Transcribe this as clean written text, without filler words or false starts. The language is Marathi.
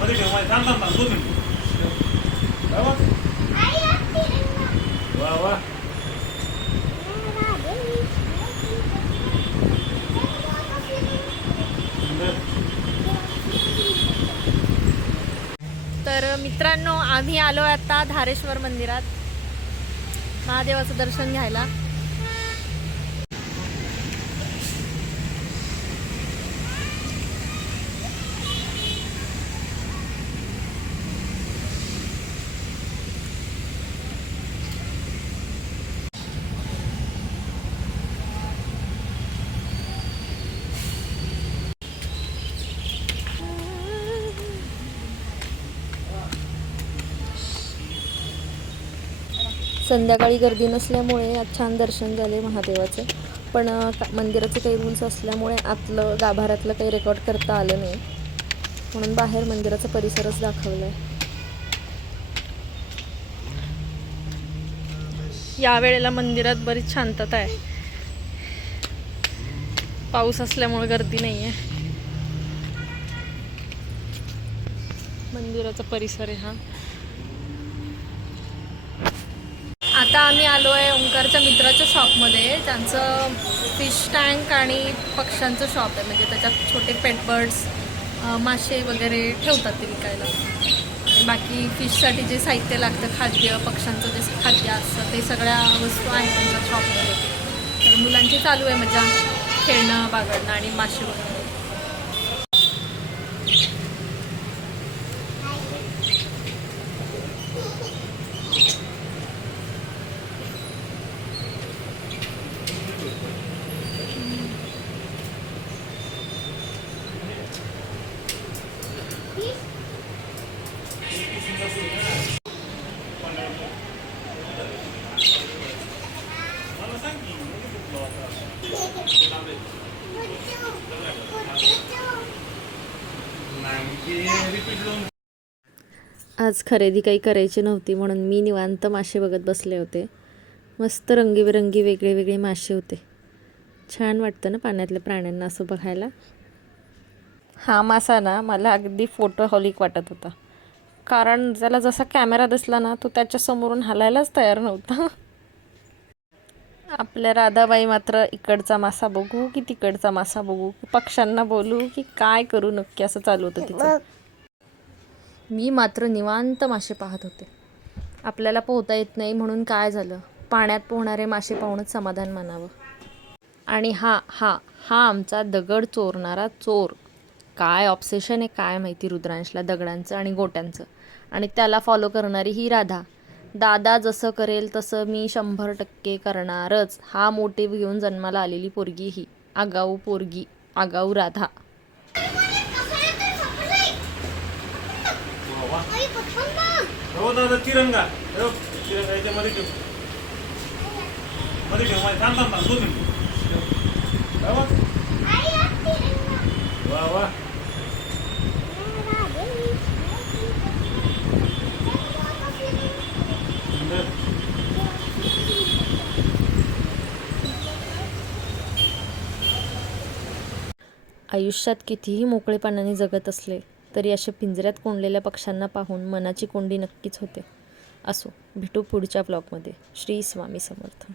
मध्ये ठेव माहिती थांब थांब थांब 2 मिनिट वा वा तर मित्रांनो, आम्ही आलो आता धारेश्वर मंदिरात महादेवाचं दर्शन घ्यायला. संध्याकाळी गर्दी नसल्यामुळे आज छान दर्शन झाले महादेवाचे. पण मंदिराचे काही रूल्स असल्यामुळे आतलं गाभाऱ्यातलं काही रेकॉर्ड करता आलं नाही, म्हणून बाहेर मंदिराचा परिसरच दाखवला आहे. यावेळेला मंदिरात बरीच शांतता आहे, पाऊस असल्यामुळे गर्दी नाही आहे. मंदिराचा परिसर आहे हा. आता आम्ही आलो आहे ओंकारच्या मित्राच्या शॉपमध्ये. त्यांचं फिश टँक आणि पक्ष्यांचं शॉप आहे, म्हणजे त्याच्यात छोटे पेट बर्ड्स, मासे वगैरे ठेवतात ते विकायला. आणि बाकी फिशसाठी जे साहित्य लागतं, खाद्य, पक्ष्यांचं जे खाद्य असतं, ते सगळ्या वस्तू आहेत त्यांच्या शॉपमध्ये. तर मुलांची चालू आहे मजा, खेळणं, बागडणं आणि मासे वगैरे. आज खरेदी काही करायची नव्हती, म्हणून मी निवांत मासे बघत बसले होते. मस्त रंगीबेरंगी वेगळे वेगळे मासे होते. छान वाटतं ना पाण्यातल्या प्राण्यांना असं बघायला. हा मासा ना मला अगदी फोटोहॉलिक वाटत होता, कारण त्याला जसा कॅमेरा दिसला ना, तो त्याच्यासमोरून हलायलाच तयार नव्हता. आपल्या राधाबाई मात्र इकडचा मासा बघू की तिकडचा मासा बघू, पक्ष्यांना बोलू की काय करू नक्की, असं चालू होतं तिचं. मी मात्र निवांत मासे पाहत होते. आपल्याला पोहता येत नाही म्हणून काय झालं, पाण्यात पोहणारे मासे पाहूनच समाधान मानावं. आणि हा हा हा आमचा दगड चोरणारा चोर. काय ऑब्सेशन आहे काय माहिती रुद्रांशला दगडांचं आणि गोट्यांचं. आणि त्याला फॉलो करणारी ही राधा. दादा जसं करेल तसं मी 100% करणारच. हा मोटिव्ह घेऊन जन्माला आलेली पोरगी ही. आगाऊ पोरगी, आगाऊ राधा. हो दादा, तिरंगा तिरंगा याच्यामध्ये ठेव, मध्ये ठेव माहिती थांब थांब थांब 2 मिनिट वा वा. आयुष्यात कितीही मोकळेपणाने जगत असले तरी अशा पिंजऱ्यात कोंडलेल्या पक्ष्यांना पाहून मनाची कोंडी नक्कीच होते. असो, भेटू पुढच्या ब्लॉगमध्ये. श्री स्वामी समर्थ.